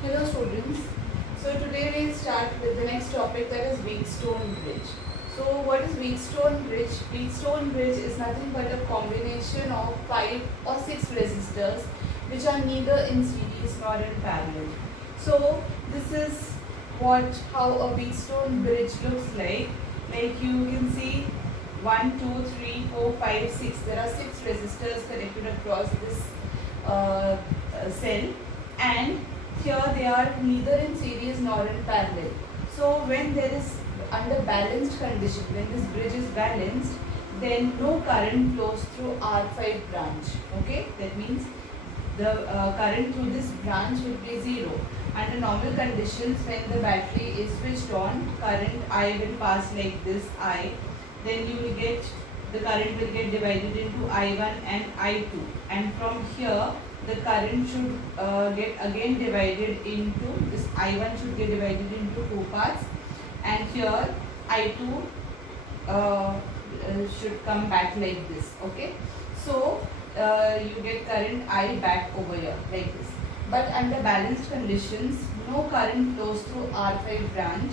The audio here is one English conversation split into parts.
Hello students. So today we'll start with the next topic, that is Wheatstone bridge. So what is Wheatstone bridge? Wheatstone bridge is nothing but a combination of 5 or 6 resistors which are neither in series nor in parallel. So this is how a Wheatstone bridge looks like. Like you can see 1, 2, 3, 4, 5, 6. There are 6 resistors connected across this cell, and here they are neither in series nor in parallel. So when there is under balanced condition, when this bridge is balanced, then no current flows through R5 branch. Okay, that means the current through this branch will be 0. Under normal conditions, when the battery is switched on, current I will pass like this I. Then you will get, the current will get divided into I1 and I2, and from here the current should get again divided into this. I1 should get divided into 2 parts, and here I2 should come back like this. Okay, so you get current I back over here like this. But under balanced conditions, no current flows through R5 branch.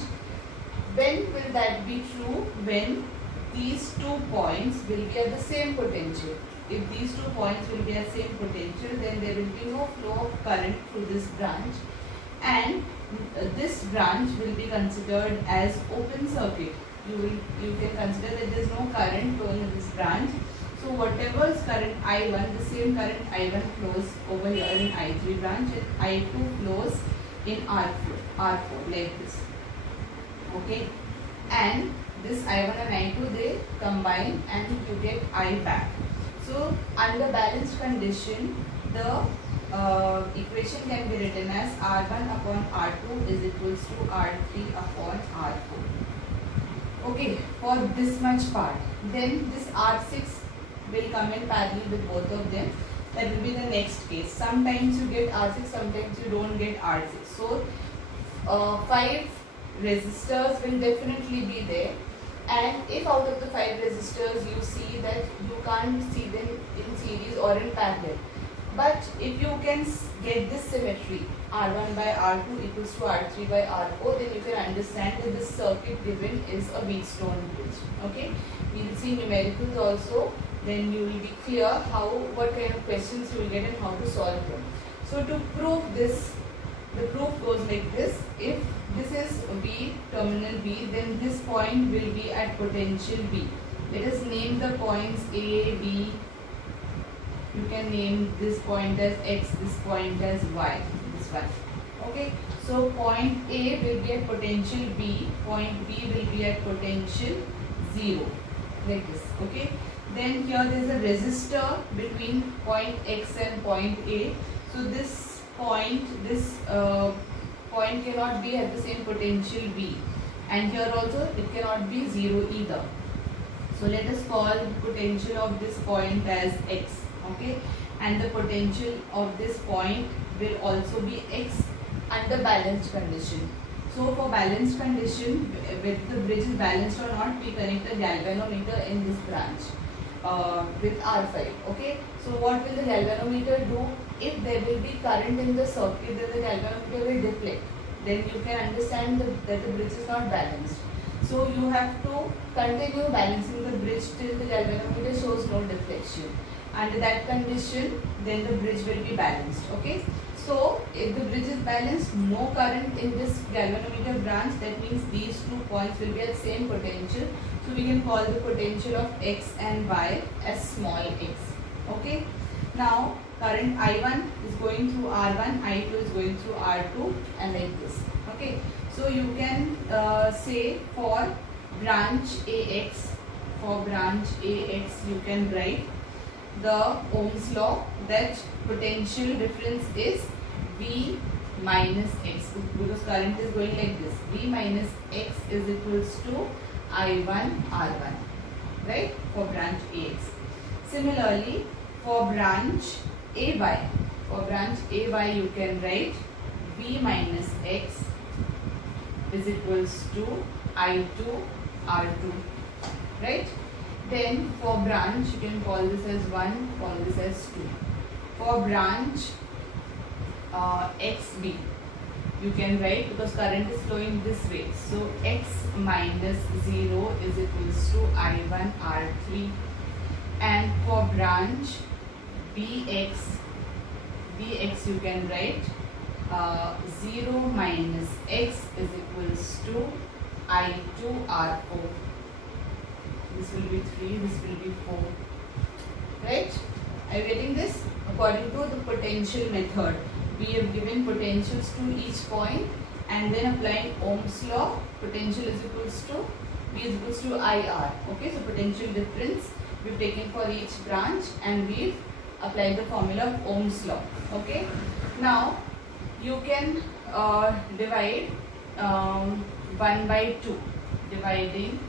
When will that be true? When these 2 points will be at the same potential. If these 2 points will be at same potential, then there will be no flow of current through this branch, and this branch will be considered as open circuit. You can consider that there is no current flowing in this branch. So whatever is current I1, the same current I1 flows over here in I3 branch, and I2 flows in R4 like this. Okay, and this I1 and I2, they combine and you get I back. So under balanced condition, the equation can be written as R1 upon R2 is equals to R3 upon R4. Okay, for this much part. Then this R6 will come in parallel with both of them. That will be the next case. Sometimes you get R6, sometimes you don't get R6. So 5 resistors will definitely be there, and if out of the 5 resistors you see that you can't see them in series or in parallel, but if you can get this symmetry, R1 by R2 equals to R3 by R4, then you can understand that this circuit given is a Wheatstone bridge. Okay, we will see numericals also, then you will be clear what kind of questions you will get and how to solve them. So to prove this, the proof goes like this. If this is B, terminal B, then this point will be at potential B. Let us name the points A, B. You can name this point as X, this point as Y, this one. Okay, so point A will be at potential B, point B will be at potential 0, like this. Okay, then here there is a resistor between point X and point A. So this point cannot be at the same potential B, and here also it cannot be 0 either. So let us call the potential of this point as X. Okay, and the potential of this point will also be X under balanced condition. So for balanced condition, whether the bridge is balanced or not, we connect a galvanometer in this branch with R5. Okay, so what will the galvanometer do? If there will be current in the circuit, then the galvanometer will deflect. Then you can understand that the bridge is not balanced. So you have to continue balancing the bridge till the galvanometer shows no deflection. Under that condition, then the bridge will be balanced. Okay, so if the bridge is balanced, no current in this galvanometer branch, that means these 2 points will be at same potential. So we can call the potential of X and Y as small x. Okay, now current I1 is going through R1, I2 is going through R2, and like this. Okay, so you can say for branch AX, you can write the Ohm's law, that potential difference is V minus X, because current is going like this. V minus X is equals to I1 R1, right, for branch AX. Similarly, for branch AY, you can write V minus X is equals to I2 R2, right. Then for branch, you can call this as 1, call this as 2. For branch XB, you can write, because current is flowing this way. So x minus 0 is equals to I1 R3, and for branch bx you can write 0 minus x is equals to I2 R4. This will be 3, this will be 4. Right? Are you getting this? According to the potential method, we have given potentials to each point, and then applying Ohm's law, potential is equals to V is equals to IR. Okay, so potential difference we've taken for each branch, and we've applied the formula of Ohm's law. Okay, now you can divide 1 by 2, dividing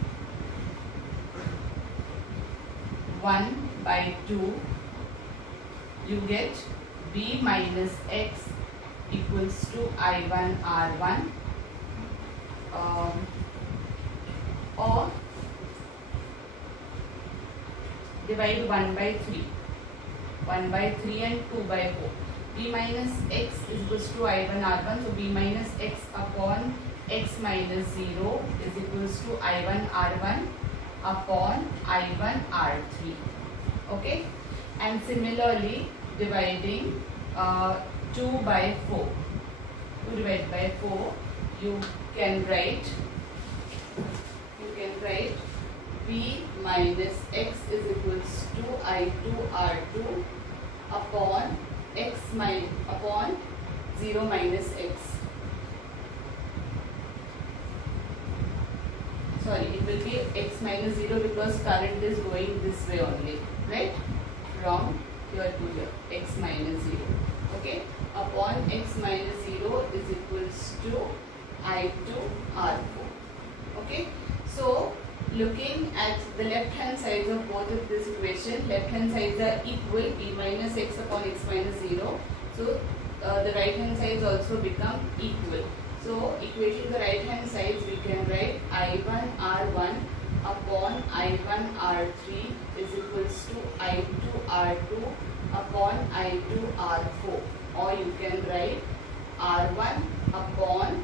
1 by 2, you get V minus x equals to I1 R1, or divide 1 by 3, 1 by 3 and 2 by 4. V minus x is equals to I1 R1, so V minus x upon x minus 0 is equals to I1 R1 upon I1 R3. Okay, and similarly dividing 2 by 4, 2 divided by 4, you can write V minus x is equals to I2 R2 upon x upon 0 minus x. Sorry, it will be x minus 0 because current is going this way only, right? From here to here, x minus 0. Okay, upon x minus 0 is equals to I2 R4. Okay, so looking at the left hand sides of both of this equation, left hand sides are equal, V minus x upon x minus 0. So the right hand sides also become equal. So equating the right hand sides, we can write I1 R1 upon I1 R3 is equals to I2 R2 upon I2 R4, or you can write R1 upon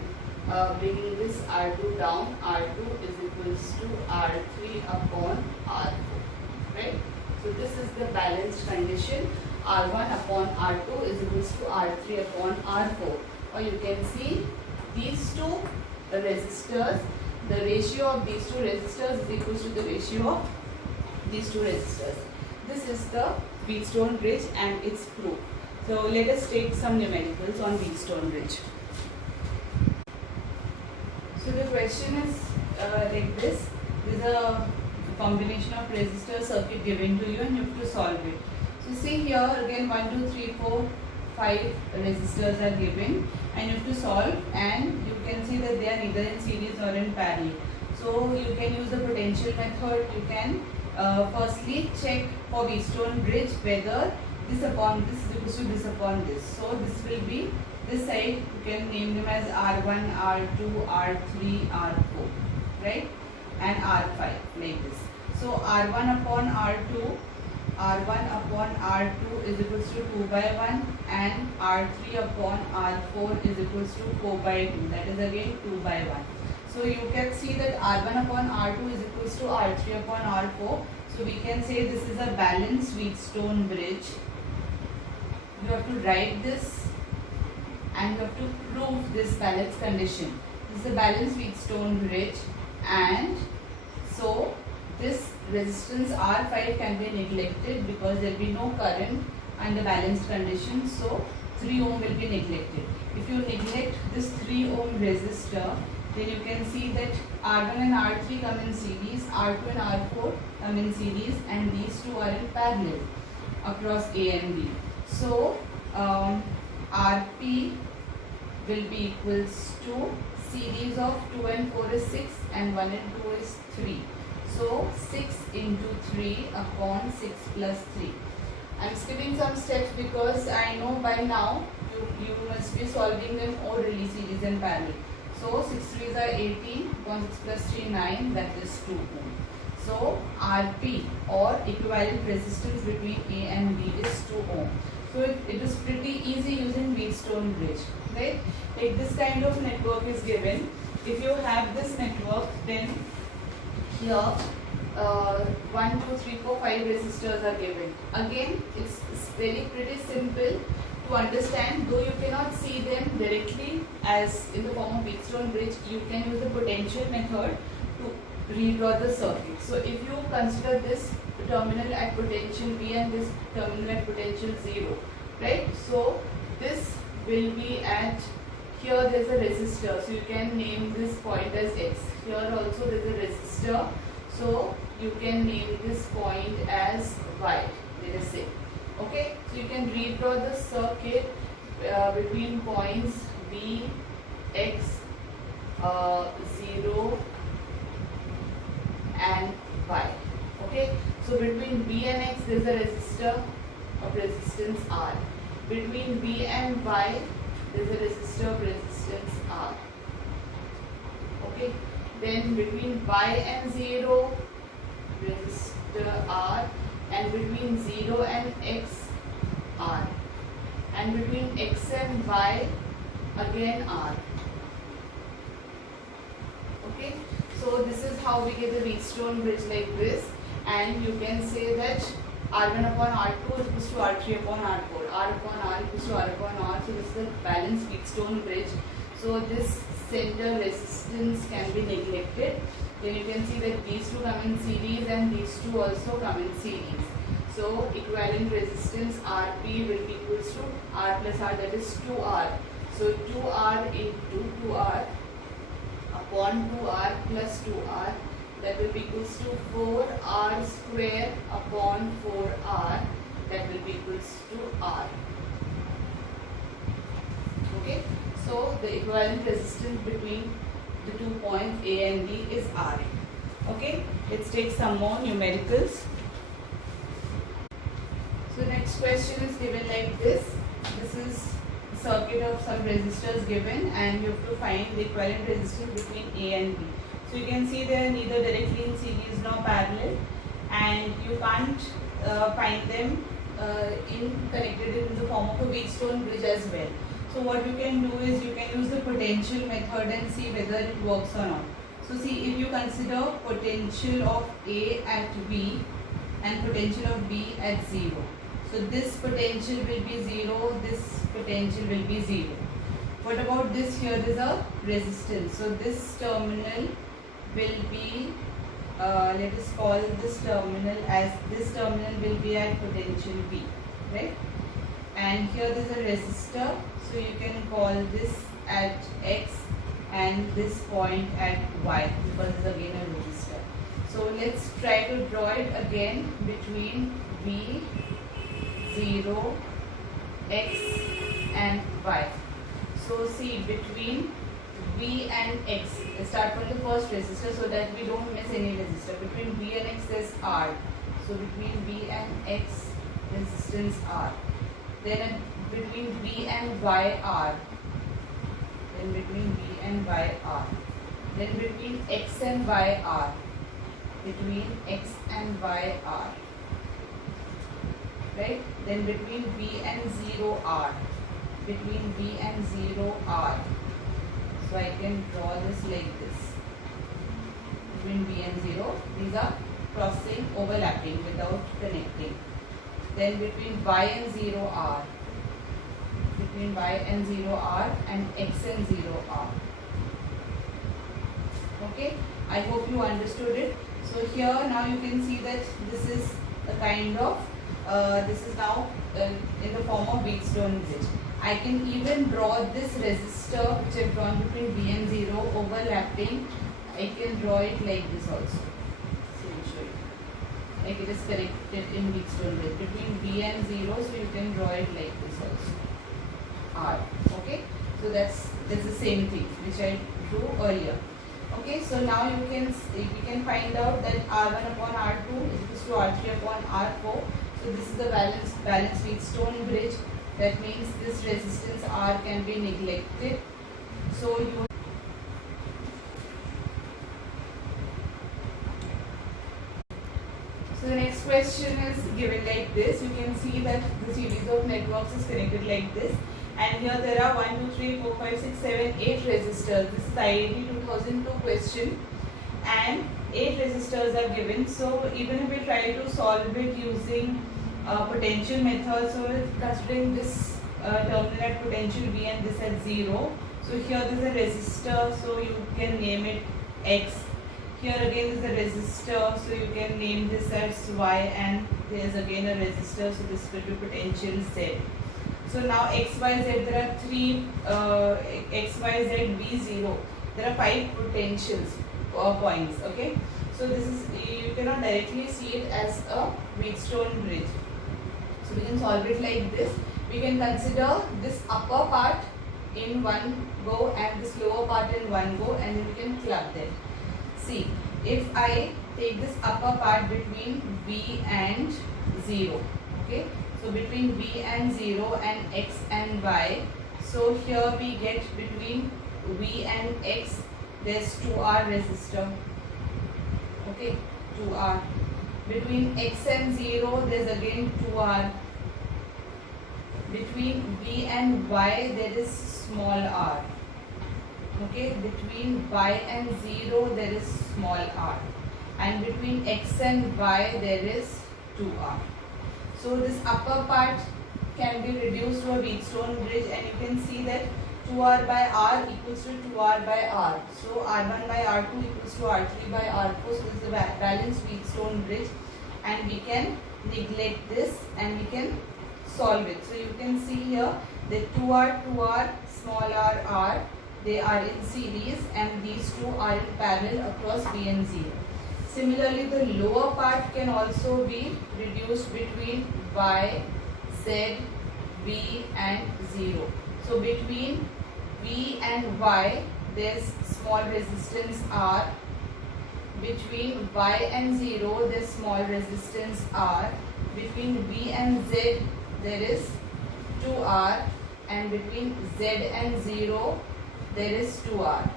bringing this R2 down, R2 is equals to R3 upon R4, right? So this is the balanced condition. R1 upon R2 is equals to R3 upon R4, or you can see these two resistors, the ratio of these two resistors is equals to the ratio of these two resistors. This is the Wheatstone bridge and its proof. So let us take some numericals on Wheatstone bridge. So the question is like this. This is a combination of resistor circuit given to you, and you have to solve it. So see here again 1, 2, 3, 4, 5 resistors are given, and you have to solve, and you can see that they are neither in series or in parallel. So you can use the potential method. You can firstly check for Wheatstone bridge whether this upon this is equals to this upon this. So this will be this side, you can name them as R1, R2, R3, R4, right? And R5 like this. So R1 upon R2, R1 upon R2 is equals to 2 by 1, and R3 upon R4 is equals to 4 by 2. That is again 2 by 1. So you can see that R1 upon R2 is equals to R3 upon R4. So we can say this is a balanced Wheatstone bridge. You have to write this, and you have to prove this balanced condition. This is a balanced Wheatstone bridge, and so this resistance R5 can be neglected because there will be no current under balanced condition. So 3 ohm will be neglected. If you neglect this 3 ohm resistor, then you can see that R1 and R3 come in series, R2 and R4 come in series, and these two are in parallel across A and B. So Rp will be equals to series of 2 and 4 is 6, and 1 and 2 is 3. So 6 into 3 upon 6 plus 3. I am skipping some steps because I know by now you must be solving them orally, series and parallel. So 6 3s are 18 upon 6 plus 3 9, that is 2 ohm. So Rp or equivalent resistance between A and B is 2 ohm. So it is pretty easy using Wheatstone bridge, right? Like this kind of network is given. If you have this network, then here 1, 2, 3, 4, 5 resistors are given. Again, it's very pretty simple to understand. Though you cannot see them directly as in the form of Wheatstone bridge, you can use the potential method to redraw the circuit. So if you consider this terminal at potential V and this terminal at potential 0, right? So this will be at, here there is a resistor, so you can name this point as X. Here also there is a resistor, so you can name this point as Y, let us say. Okay, so you can redraw the circuit between points V, X, 0 and Y. Okay, so between V and X there is a resistor of resistance R. Between V and Y there is a resistor of resistance R. Okay, then between Y and 0 resistor R, and between 0 and X R, and between X and Y again R. Okay, so this is how we get the Wheatstone bridge like this, and you can say that R1 upon R2 is equals to R3 upon R4, R upon R equals to R upon R. So this is the balanced Wheatstone bridge. So this center resistance can be neglected. Then you can see that these two come in series and these two also come in series. So equivalent resistance Rp will be equals to R plus R, that is 2R. So 2R into 2R upon 2R plus 2R, that will be equals to 4R square upon 4R, that will be equals to R. Okay, so the equivalent resistance between the 2 points A and B is R. Okay, let's take some more numericals. So next question is given like this. This is a circuit of some resistors given, and you have to find the equivalent resistance between A and B. So you can see they are neither directly in series nor parallel, and you can't find them connected in the form of a Wheatstone bridge as well. So what you can do is you can use the potential method and see whether it works or not. So see, if you consider potential of A at B and potential of B at 0. So this potential will be 0, this potential will be 0. What about this? Here is a resistance. So this terminal will be, let us call this terminal as, this terminal will be at potential B, right? And here there is a resistor, so you can call this at X and this point at Y, because it's again a resistor. So let's try to draw it again between V, 0, X and Y. So see, between V and X, let's start from the first resistor so that we don't miss any resistor. Between V and X there is R. So between V and X, resistance R. Then between V and Y R. Then between V and Y R. Then between X and Y R. Between X and Y R. Right? Then between V and 0 R. Between V and 0 R. So I can draw this like this. Between V and 0, these are crossing, overlapping without connecting. Then between Y and 0 R. Between Y and 0 R and X and 0 R. Okay, I hope you understood it. So here now you can see that this is a kind of, this is now in the form of Wheatstone bridge. I can even draw this resistor which I have drawn between V and 0 overlapping. I can draw it like this also. So I will show you. Like it is connected in Wheatstone bridge between V and 0, so you can draw it like this also. R. Okay, so that's the same thing which I drew earlier. Okay, so now you can find out that R1 upon R2 is equals to R3 upon R4. So this is the balanced Wheatstone bridge. That means this resistance R can be neglected. So you So the next question question is given like this. You can see that the series of networks is connected like this, and here there are 1, 2, 3, 4, 5, 6, 7, 8 resistors. This is IIT 2002 question, and 8 resistors are given. So even if we try to solve it using potential method, so considering this terminal at potential V and this at 0. So here there is a resistor, so you can name it X. Here again is a resistor, so you can name this as Y, and there is again a resistor, so this will be potential Z. So now X, Y, Z, there are 3 X, Y, Z, V, 0. There are 5 potentials points. Okay, so this is, you cannot directly see it as a Wheatstone bridge. So we can solve it like this. We can consider this upper part in one go and this lower part in one go, and then we can club them. See, if I take this upper part between V and 0, okay, so between V and 0 and X and Y, so here we get between V and X, there's 2R resistor, okay, 2R. Between X and 0, there's again 2R. Between V and Y, there is small r. Okay, between Y and 0, there is small r. And between X and Y, there is 2R. So this upper part can be reduced to a Wheatstone bridge, and you can see that 2R by R equals to 2R by R. So R1 by R2 equals to R3 by R4. So this is a balanced Wheatstone bridge, and we can neglect this and we can solve it. So you can see here that 2R, small r, R, they are in series, and these two are in parallel across V and 0. Similarly, the lower part can also be reduced between Y, Z, V and 0. So between V and Y, there is small resistance R. Between Y and 0, there is small resistance R. Between V and Z, there is 2R, and between Z and 0, there is 2R.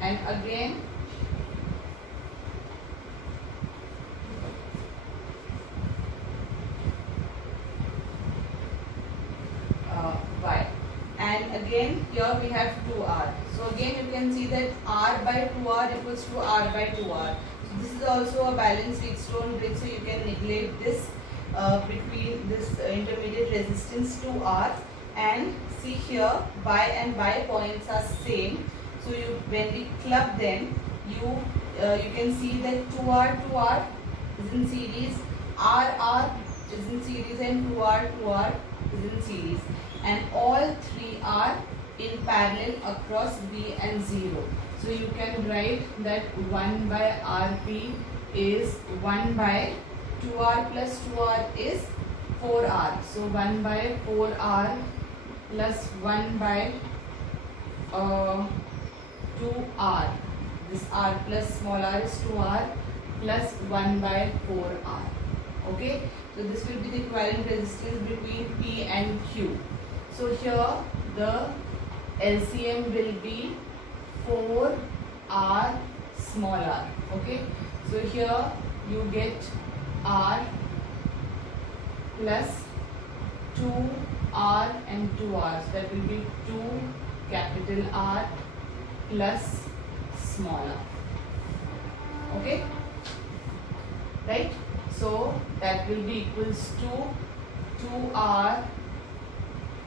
And again, Y. And again, here we have 2R. So again, you can see that R by 2R equals to R by 2R. So this is also a balanced Wheatstone bridge, so you can neglect this between this intermediate resistance to R. And see here, Y and Y points are same. So you, when we club them, you can see that 2R is in series, R is in series, and 2R is in series, and all three are in parallel across V and 0. So you can write that 1 by Rp is 1 by 2R plus 2R is 4R. So 1 by 4R plus 1 by 2R. This R plus small r is 2R plus 1 by 4R. Okay. So this will be the equivalent resistance between P and Q. So here the LCM will be 4R small r. Okay. So here you get R plus 2R and 2R. So that will be 2 capital R plus small r. Okay. Right. So that will be equals to 2R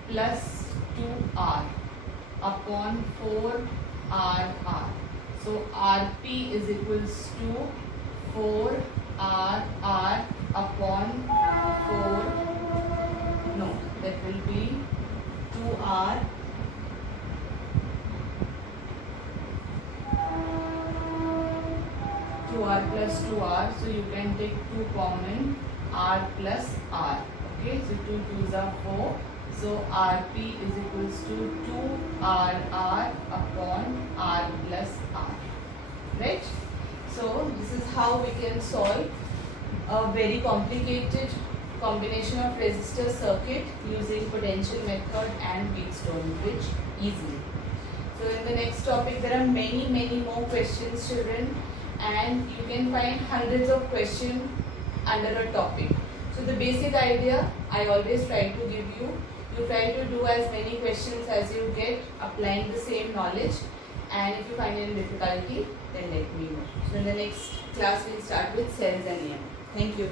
plus 2R upon 4RR. So Rp is equals to 4RR upon 4, no, that will be 2R plus 2R. So you can take 2 common, R plus R. Okay, so 2 2s are 4. So Rp is equals to 2RR upon R plus R. Right? So this is how we can solve a very complicated combination of resistor circuit using potential method and Wheatstone bridge easily. So in the next topic there are many more questions, children, and you can find hundreds of questions under a topic. So the basic idea I always try to give you. You try to do as many questions as you get, applying the same knowledge. And if you find any difficulty, then let me know. So in the next class, we'll start with cells and EM. Thank you.